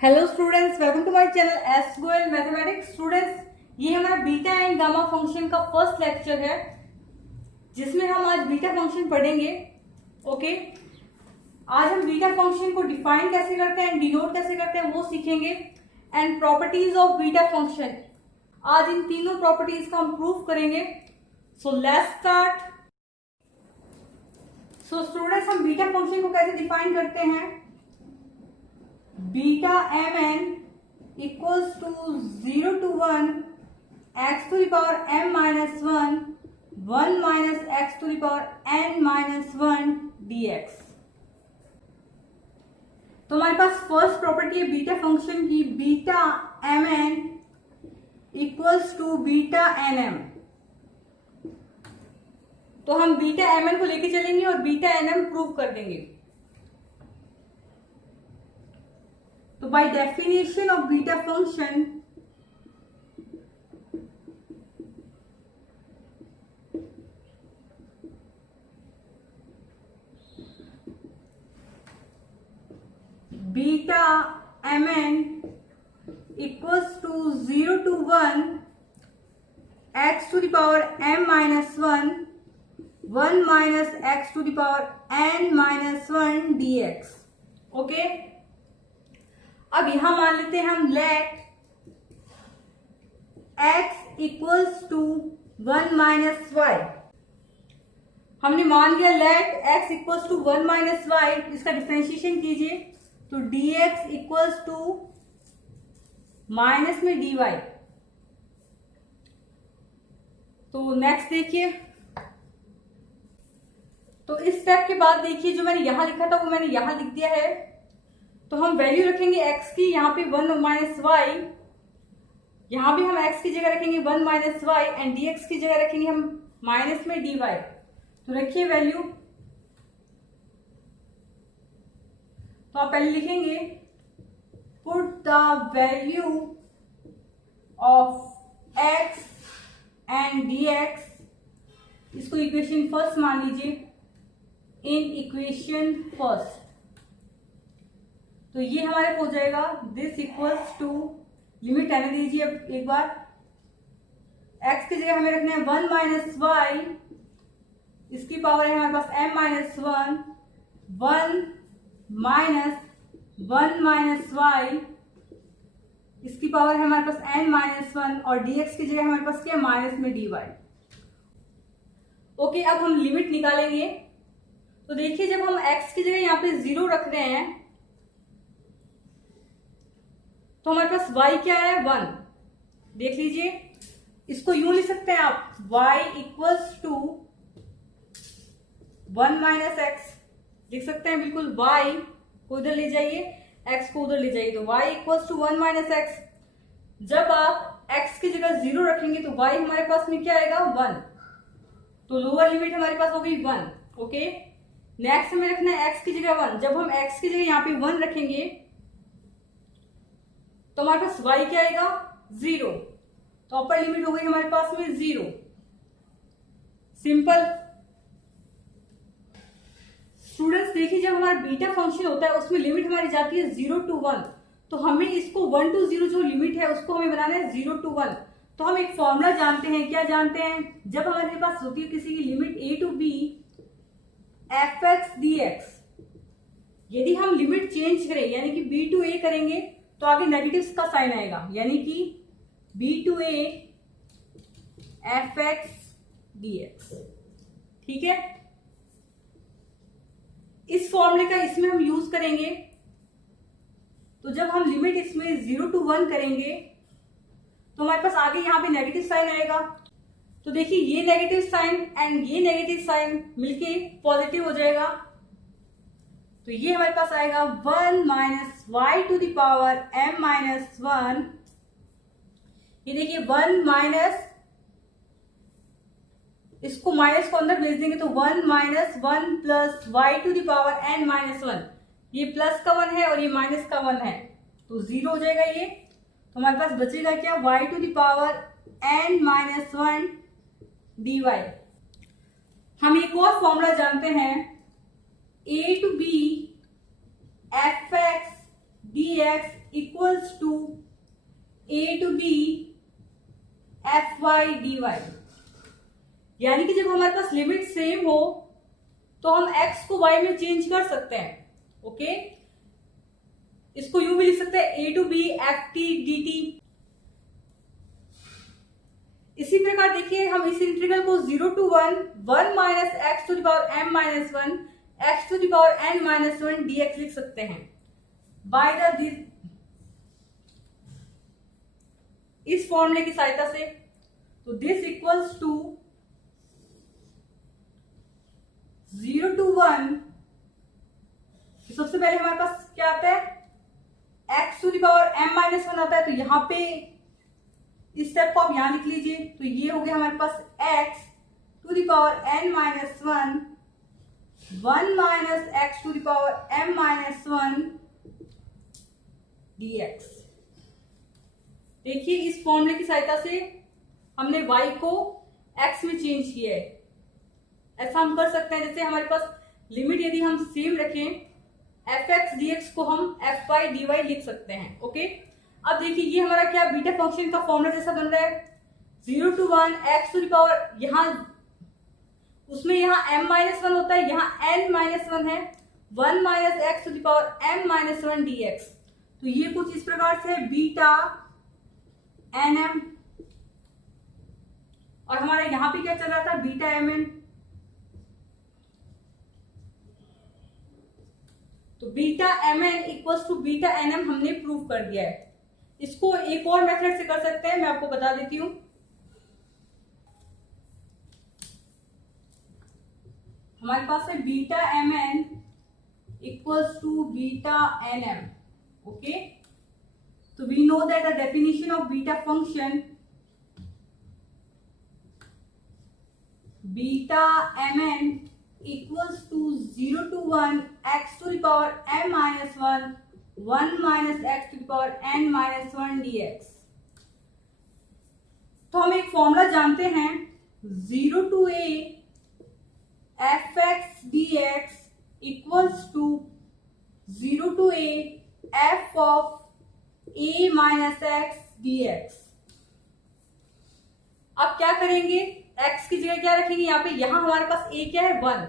Hello students, welcome to my channel S Goyal mathematics. Students, ये हमारा beta and gamma function का first lecture है जिसमें हम आज बीटा फंक्शन पढ़ेंगे। ओके, आज हम बीटा फंक्शन को डिफाइन कैसे करते हैं, डिनोट कैसे करते हैं वो सीखेंगे। And properties of beta function, आज इन तीनों प्रॉपर्टीज का हम प्रूफ करेंगे। So let's start. So students, हम बीटा फंक्शन को कैसे डिफाइन करते हैं। Beta mn equals to 0 to 1 x to the power m minus 1 minus x to the power n minus 1 dx। तो हमारे पास फर्स्ट प्रॉपर्टी है बीटा फंक्शन की, beta mn equals to beta nm। तो हम बीटा mn को लेके चलेंगे और बीटा nm प्रूव कर देंगे। तो by definition of beta function, beta mn equals to 0 to 1 x to the power m minus 1 minus x to the power n minus 1 dx। Okay, अब यहां मान लेते हैं हम let x equals to 1 minus y. हमने मान लिया let x equals to 1 minus y, इसका डिफरेंशिएशन कीजिए तो dx इक्वल्स टू माइनस में dy। तो नेक्स्ट देखिए, तो इस स्टेप के बाद देखिए जो मैंने यहां लिखा था वो मैंने यहां लिख दिया है। तो हम वैल्यू रखेंगे x की, यहाँ पे 1 माइनस वाई, यहां भी हम x की जगह रखेंगे 1 माइनस वाई एंड dx की जगह रखेंगे हम माइनस में dy। तो रखिए वैल्यू। तो आप पहले लिखेंगे put the value of x and dx, इसको इक्वेशन फर्स्ट मान लीजिए, इन इक्वेशन फर्स्ट। तो ये हमारे हो जाएगा दिस इक्वल्स टू, लिमिट आने दीजिए अब एक बार, x की जगह हमें रखना है 1 माइनस वाई, इसकी पावर है हमारे पास m माइनस 1 माइनस वाई, इसकी पावर है हमारे पास n माइनस 1 और dx की जगह हमारे पास क्या है माइनस में dy। ओके, अब हम लिमिट निकालेंगे। तो देखिए जब हम x की जगह यहाँ पे 0 रख रहे हैं तो हमारे पास y क्या है 1। देख लीजिए, इसको यूं लिख सकते हैं आप, y equals to 1 minus x लिख सकते हैं बिल्कुल। y को उधर ले जाइए, x को उधर ले जाइए, तो y equals to 1 minus x. जब आप x की जगह 0 रखेंगे तो y हमारे पास में क्या आएगा 1, तो लोअर लिमिट हमारे पास हो गई 1। ओके, नेक्स्ट हमें रखना है x की जगह 1। जब हम x की जगह यहाँ पे 1 रखेंगे तो हमारे पास y क्या आएगा 0, तो अपर लिमिट हो गई हमारे पास में 0। सिंपल। स्टूडेंट्स देखिए, जब हमारा बीटा फंक्शन होता है उसमें लिमिट हमारी जाती है 0 to 1, तो हमें इसको 1 to 0 जो लिमिट है उसको हमें बनाना है 0 to 1। तो हम एक फॉर्मूला जानते हैं, क्या जानते हैं, जब हमारे पास होती है किसी की limit a to b fx dx, यदि हम लिमिट चेंज करें यानी कि b to a करेंगे तो आगे नेगेटिव्स का साइन आएगा, यानी कि b to a fx dx। ठीक है, इस फॉर्मूले का इसमें हम यूज करेंगे। तो जब हम लिमिट इसमें 0 to 1 करेंगे तो हमारे पास आगे यहां पे नेगेटिव साइन आएगा। तो देखिए ये नेगेटिव साइन एंड ये नेगेटिव साइन मिलके पॉजिटिव हो जाएगा, तो ये हमारे पास आएगा 1 minus y to the power m minus 1। ये देखिए 1 माइनस, इसको माइनस को अंदर भेज देंगे तो 1 minus 1 plus y to the power n minus 1। ये प्लस का 1 है और ये माइनस का 1 है, तो 0 हो जाएगा ये। तो हमारे पास बचेगा क्या, y to the power n minus 1 dy। हम एक और फॉर्मूला जानते हैं, a to b fx dx equals to a to b fy dy। यानी कि जब हमारे पास लिमिट सेम हो तो हम x को y में चेंज कर सकते हैं। ओके, इसको यूं भी लिख सकते हैं a to b ft dt। इसी प्रकार देखिए हम इस इंटीग्रल को 0 to 1 minus x to the power m minus 1 x to the power n minus 1 dx लिख सकते हैं बाय द इस फॉर्मूले की सहायता से। तो दिस इक्वल्स टू 0 टू 1, सबसे पहले हमारे पास क्या आता है, x to the power m minus 1 आता है। तो यहां पे इस स्टेप को आप यहां लिख लीजिए। तो ये हो गया हमारे पास x to the power n minus 1 minus x to the power m minus 1 dx। देखिए इस फॉर्मूले की सहायता से हमने y को x में चेंज किया है। ऐसा हम कर सकते हैं, जैसे हमारे पास लिमिट यदि हम सेम रखें fx dx को हम fy dy लिख सकते हैं। ओके, अब देखिए ये हमारा क्या बीटा फंक्शन का फॉर्मूला जैसा बन रहा है, 0 to 1 x to the power, यहाँ उसमें यहाँ m माइनस 1 होता है, यहाँ n माइनस 1 है, 1 minus x to the power m minus 1 dx। तो ये कुछ इस प्रकार से है बीटा nm, और हमारा यहाँ पे क्या चल रहा था, बीटा mn। तो beta mn equals to beta nm हमने प्रूव कर दिया है। इसको एक और मेथड से कर सकते हैं, मैं आपको बता देती हूं। हमारे पास है beta mn equals to beta nm। Okay, तो we know that the definition of beta function, beta mn equals to 0 to 1 x to the power m minus 1 minus x to the power n minus 1 dx। तो हम एक formula जानते हैं, 0 to a fx dx equals to 0 to a f of a minus x dx। अब क्या करेंगे, x की जगह क्या रखेंगे, यहाँ पे यहाँ हमारे पास a क्या है 1,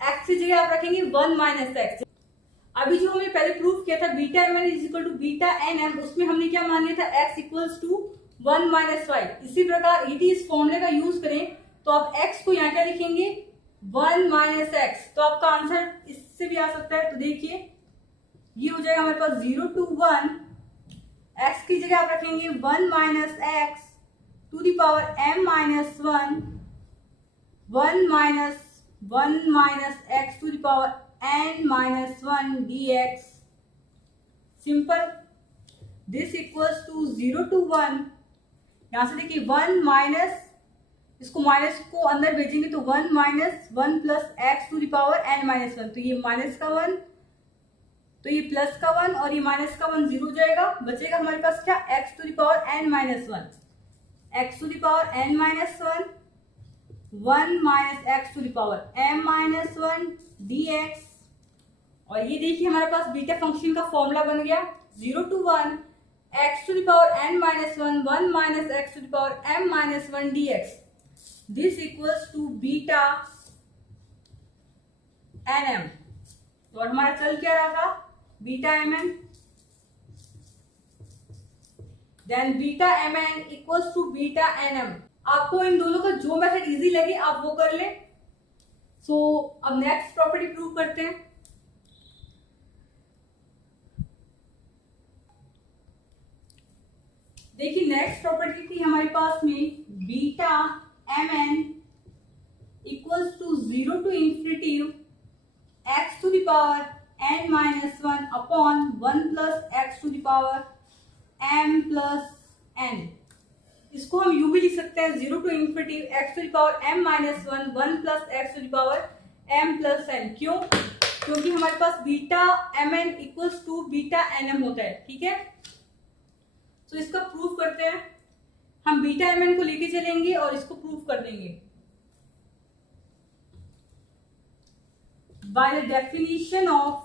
x की जगह आप रखेंगे 1 माइनस एक्स। अभी जो हमने पहले प्रूफ किया था beta mn is equal to beta nm, उसमें हमने क्या मान लिया था x इक्वल्स टू 1 माइनस 5। इसी प्रकार यदि इस फॉर्मूले का यूज करें तो आप x को यहाँ क्या लिखेंगे 1 माइनस एक्स। तो आपका आंसर इससे भी आ सकता है। तो देखिए ये हो जाएगा हमारे पास 0 टू 1, x की जगह आप रखेंगे 1 minus x to the power m minus 1 minus x to the power n minus 1 dx। Simple, this equals to 0 to 1, यहां से देखिए 1 माइनस, इसको माइनस को अंदर भेजेंगे तो 1 minus 1 plus x to the power n minus 1। तो ये माइनस का 1, तो ये प्लस का 1 और ये माइनस का 1 0 हो जाएगा। बचेगा हमारे पास क्या, x to the power n minus 1, x to the power n minus 1 minus x to the power m minus 1 dx। और ये देखिए हमारे पास बीटा फंक्शन का फॉर्मूला बन गया, 0 to 1 x to the power n minus 1 minus x to the power m minus 1 dx। This equals to beta nm। और हमारा चल क्या रहा था, beta mn, then beta mn equals to beta nm। आपको इन दोनों का जो मेथड इजी लगे आप वो कर लें। सो अब नेक्स्ट प्रॉपर्टी प्रूव करते हैं। देखिए नेक्स्ट प्रॉपर्टी थी हमारे पास में beta mn equals to 0 to infinity x to the power n minus 1 upon 1 plus x to the power m plus n। इसको हम यूं भी लिख सकते हैं, 0 to infinity x to the power m minus 1 plus x to the power m plus n। क्यों, क्योंकि हमारे पास beta mn equals to beta nm होता है। ठीक है, तो इसका प्रूफ करते हैं। हम बीटा mn को लेके चलेंगे और इसको प्रूफ कर देंगे। By the definition of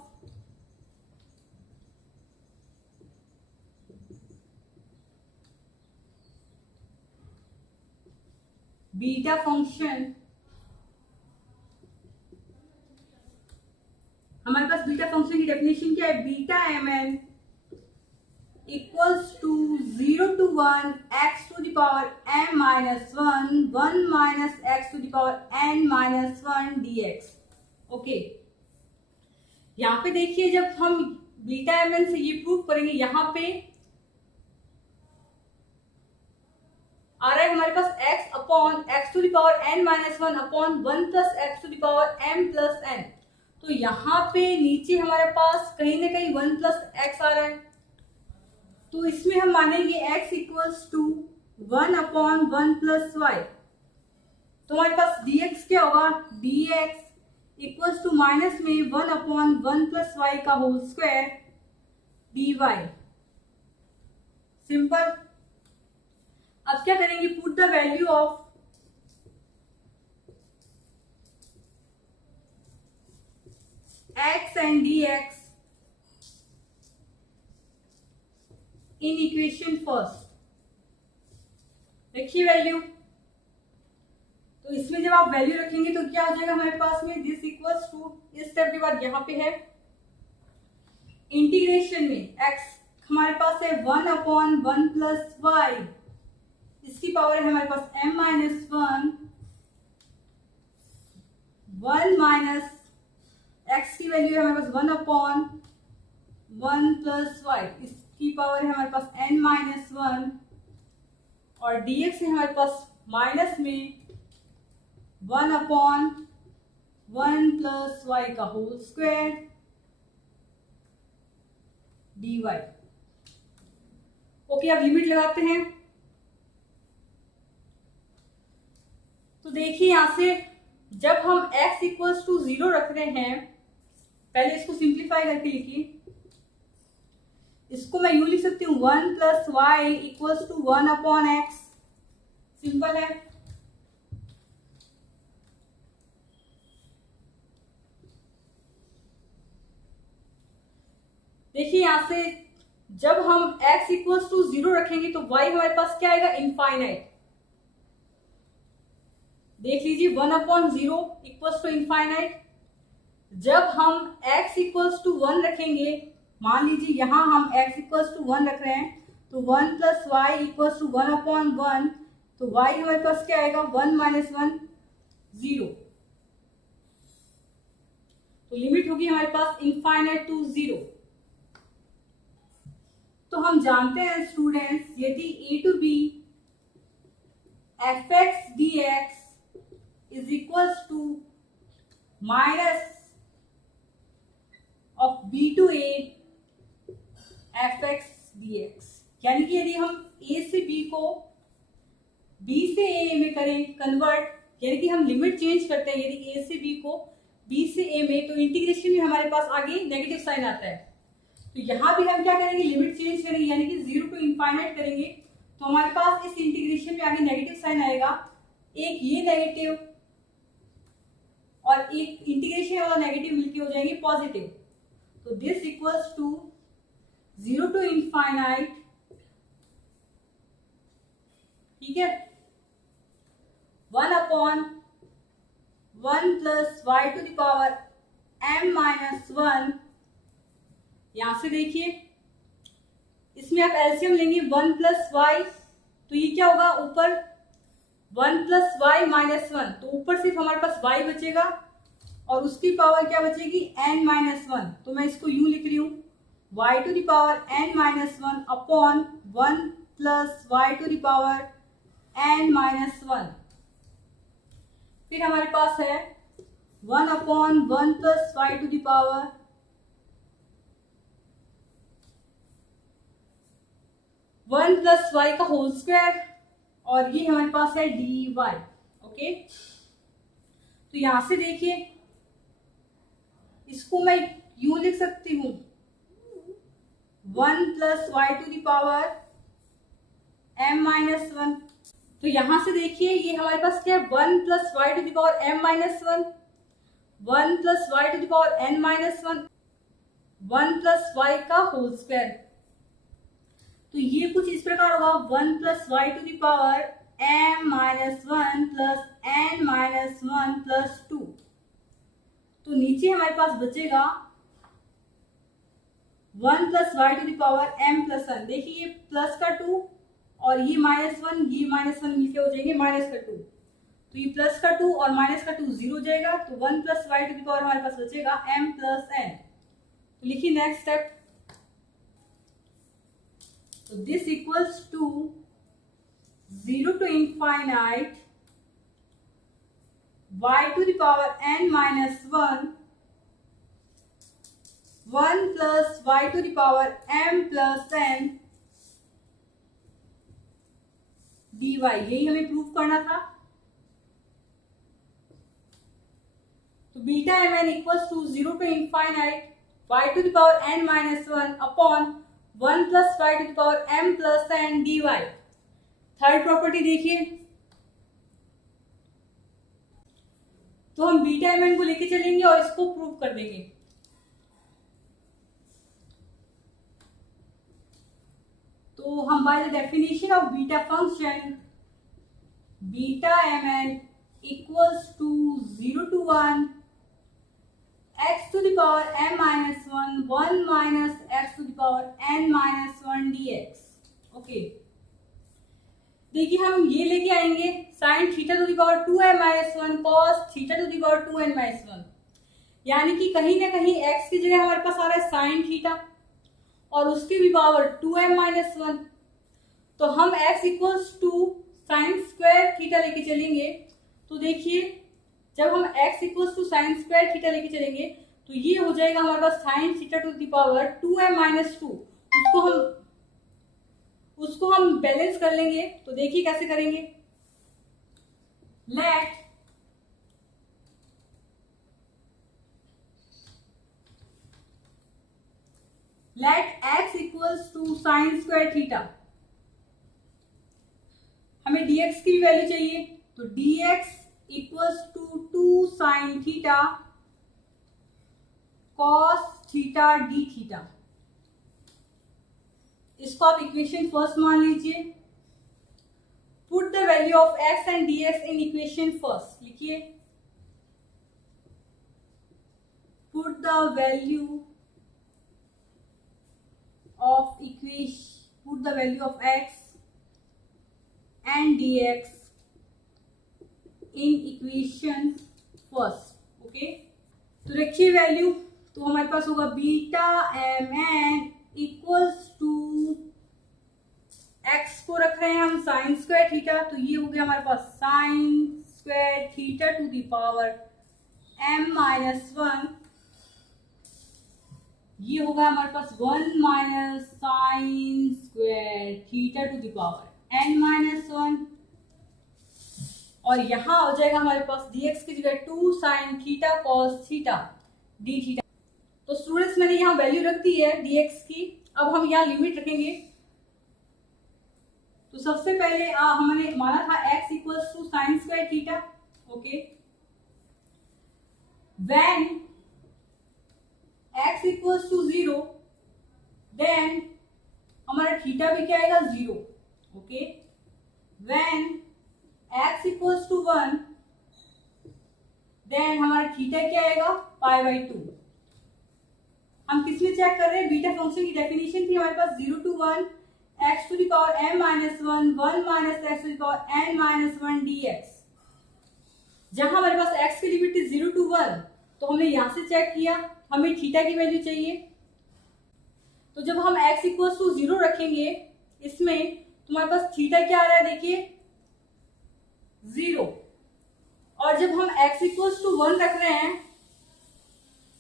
beta function, हमारे पास बीटा फंक्शन की डेफिनेशन क्या है, beta M N equals to 0 to 1 x to the power m minus 1 minus x to the power n minus 1 dx। Okay, यहाँ पे देखिए जब हम बीटा एम एन से ये प्रूव करेंगे, यहाँ पे आ रहा है हमारे पास x upon x to the power n minus 1 upon 1 plus x to the power m plus n। तो यहाँ पे नीचे हमारे पास कहीं ना कहीं 1 प्लस x आ रहा है, तो इसमें हम मानेंगे x equals to 1 upon 1 plus y। तो हमारे पास dx क्या होगा, dx इक्वल्स टू माइनस में 1 अपॉन 1 प्लस y का होल स्क्वायर dy। सिंपल। अब क्या करेंगे, put the value of x and dx in equation first. देखिए वैल्यू, तो इसमें जब आप वैल्यू रखेंगे तो क्या हो जाएगा हमारे पास में, दिस इक्वल्स टू, इस स्टेप के बाद यहाँ पे है इंटीग्रेशन में x हमारे पास है 1 अपॉन 1 प्लस y, इसकी पावर है हमारे पास m माइनस 1 माइनस x की वैल्यू है हमारे पास 1 अपॉन 1 प्लस y, इसकी पावर है हमारे पास n माइनस 1, और dx है हमारे पास माइनस में 1 अपॉन 1 प्लस y का होल स्क्वायर dy। ओके, अब लिमिट लगाते हैं। तो देखिए यहां से जब हम x इक्वल्स टू 0 रख रहे हैं, पहले इसको सिंप्लीफाई करके लिखिए, इसको मैं यूं लिख सकती हूँ 1 plus y equals to 1 upon x. Simple है। देखिए यहां से जब हम x इक्वल्स टू 0 रखेंगे तो y हमारे पास क्या आएगा, इनफाइनाइट। देख लीजिए 1 अपॉन 0 इक्वल्स टू इनफाइनाइट। जब हम x इक्वल्स टू 1 रखेंगे, मान लीजिए यहां हम x इक्वल्स टू 1 रख रहे हैं, तो 1 plus y equals to 1 upon 1, तो y हमारे पास क्या आएगा, 1 माइनस 1 0। तो लिमिट होगी हमारे पास इनफाइनाइट टू 0। तो हम जानते हैं स्टूडेंट्स, यदि a to b fx dx is equals to minus of b to a fx dx, यानी कि यदि हम a से b को b से a में करें कन्वर्ट, यानी कि हम लिमिट चेंज करते हैं, यदि a से b को b से a में, तो इंटीग्रेशन में हमारे पास आगे नेगेटिव साइन आता है। तो यहां भी हम क्या करेंगे, लिमिट चेंज करेंगे, यानी कि 0 टू इनफाइनाइट करेंगे, तो हमारे पास इस इंटीग्रेशन में आगे नेगेटिव साइन आएगा, एक ये नेगेटिव और एक इंटीग्रेशन वाला नेगेटिव मिलके हो जाएंगे पॉजिटिव। तो this equals to 0 to infinite, ठीक है, 1 upon 1 plus y to the power m minus 1। यहां से देखिए इसमें आप एलसीएम लेंगे 1 प्लस वाई, तो ये क्या होगा, ऊपर 1 प्लस वाई माइनस 1, तो ऊपर सिर्फ हमारे पास y बचेगा और उसकी पावर क्या बचेगी, n माइनस 1। तो मैं इसको यूं लिख रही हूं, y to the power n minus 1 upon 1 plus y to the power n minus 1। फिर हमारे पास है 1 upon 1 plus y to the power 1 plus y का होल स्क्वायर, और ये हमारे पास है dy। ओके, तो यहां से देखिए इसको मैं यूं लिख सकती हूं, 1 plus y to the power m minus 1। तो यहां से देखिए ये हमारे पास क्या है, 1 plus y to the power m minus 1, 1 plus y to the power n minus 1, 1 plus y का होल स्क्वायर। तो ये कुछ इस प्रकार होगा, 1 plus y to the power m minus 1 plus n minus 1 plus 2। तो नीचे हमारे पास बचेगा 1 plus y to the power m plus 1। देखिए ये प्लस का 2 और ये -1, ये -1 मिलके हो जाएंगे माइनस का 2। तो ये प्लस का 2 और माइनस का 2 0 हो जाएगा। तो 1 plus y to the power हमारे पास बचेगा m प्लस n। तो लिखिए नेक्स्ट स्टेप। तो this equals to 0 to infinite y to the power n minus 1 1 plus y to the power m plus n dy। यही हमें प्रूव करना था। तो beta M N equals to 0 to infinite y to the power n minus 1 upon 1 plus y to the power m plus n dy। Third property देखिए। तो हम beta M N को लेके चलेंगे और इसको प्रूव कर देंगे। तो हम by the definition of beta function beta M N equals to 0 to 1 x to the power m minus 1 1 minus x to the power n minus 1 dx। Okay, देखिए हम ये लेके आएंगे sign theta to the power 2m minus 1 cos theta to the power 2n minus 1। यानी कि कहीं ना कहीं x की जगह हमारे पास आ रहा है साइन थीटा और उसकी भी पावर 2m माइनस 1। तो हम x equals to sine square theta लेके चलेंगे। तो देखिए जब हम x equals to sine square theta लेके चलेंगे तो ये हो जाएगा हमारे पास sine theta to the power 2m minus 2। उसको हम बैलेंस कर लेंगे। तो देखिए कैसे करेंगे। Let x equals to sine square theta. हमें dx की भी वैल्यू चाहिए। तो dx equals to 2 sine theta cos theta D theta. इसको आप इक्वेशन फर्स्ट मान लीजिए। Put the value of x and dx in equation first. लिखिए put the value of x and dx in equation first. Okay, तो रखिए value. तो हमारे पास होगा beta M N equals to x को रख रहे हैं हम साइन स्क्वायर थीटा। तो ये हो गया हमारे पास sine square theta to the power m minus 1। ये होगा हमारे पास 1 minus sine square theta to the power n minus 1। और यहां हो जाएगा हमारे पास dx की जगह 2 sine theta cos theta D theta. तो स्टूडेंट्स मैंने यहाँ वैल्यू रख दी है dx की। अब हम यहाँ लिमिट रखेंगे। तो सबसे पहले हमने माना था x equals to sine square theta. Okay, when x equals to 0 then हमारा थीटा भी क्या आएगा 0। Okay, when x equals to 1 then हमारा थीटा क्या आएगा π/2। हम किस में चेक कर रहे हैं। बीटा फंक्शन की डेफिनेशन थी हमारे पास 0 to 1 x to the power m minus 1 1 minus x to the power n minus 1 dx। जहां हमारे पास x की लिमिट थी 0 to 1 तो हमने यहां से चेक किया हमें थीटा की वैल्यू चाहिए। तो जब हम x इक्वल्स टू 0 रखेंगे इसमें तो हमारे पास थीटा क्या आ रहा है देखिए 0। और जब हम x इक्वल्स टू 1 रख रहे हैं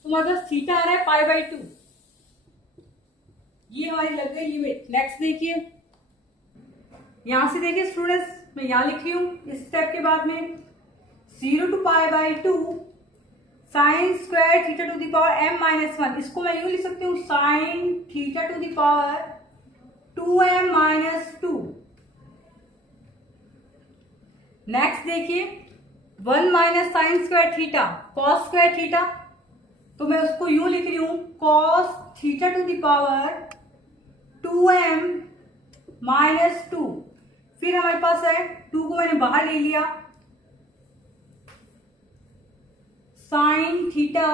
तो हमारे पास थीटा आ रहा है π/2। ये हमारी लग गई लिमिट। नेक्स्ट देखिए, यहां से देखिए स्टूडेंट्स मैं यहां लिख रही हूं इस स्टेप के बाद में 0 to π/2 sine square theta to the power m minus 1। इसको मैं यूं लिख सकती हूँ sine theta to the power 2m minus 2। Next देखिए 1 minus sine square theta cos square theta. तो मैं उसको यूं लिख रही हूं cos theta to the power 2m minus 2। फिर हमारे पास है 2 को मैंने बाहर ले लिया, sign theta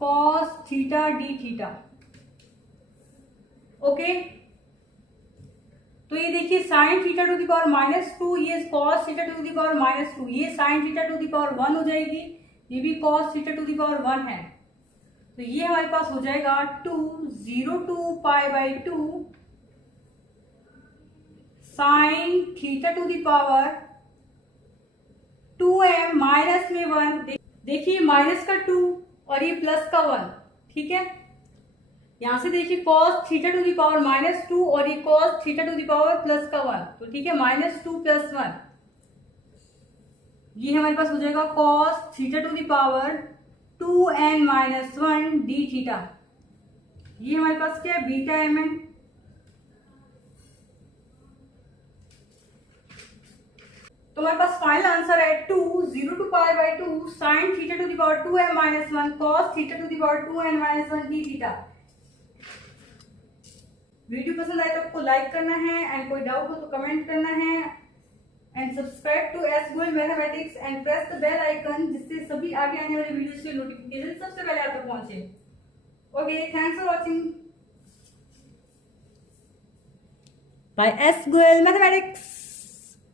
cos theta D theta. Okay, तो ये देखिए sign theta to the power -2, ये cos theta to the power -2, ये sign theta to the power 1 हो जाएगी, ये भी cos theta to the power 1 है। तो ये हमारे पास हो जाएगा 2 0 to π/2 sine theta to the power 2m minus में 1। देखिए माइनस का 2 और ये प्लस का 1, ठीक है। यहां से देखिए cos theta to the power -2 और ये cos theta to the power plus का 1, तो ठीक है -2 + 1, ये हमारे पास हो जाएगा cos theta to the power 2n-1 D theta. ये हमारे पास क्या है, बीटा mn। तो हमारे पास फाइनल आंसर है 2 0 to π/2 sine theta to the power 2m-1 cos theta to the power 2n-1 D theta. Video पसंद आए तो आपको लाइक करना है, एंड कोई डाउट हो तो कमेंट करना है, and subscribe to S Goyal mathematics and press the bell icon, जिससे सभी आगे आने वाले वीडियोस के नोटिफिकेशन सबसे पहले आप तक पहुंचे। Okay, thanks for watching by S Goyal mathematics.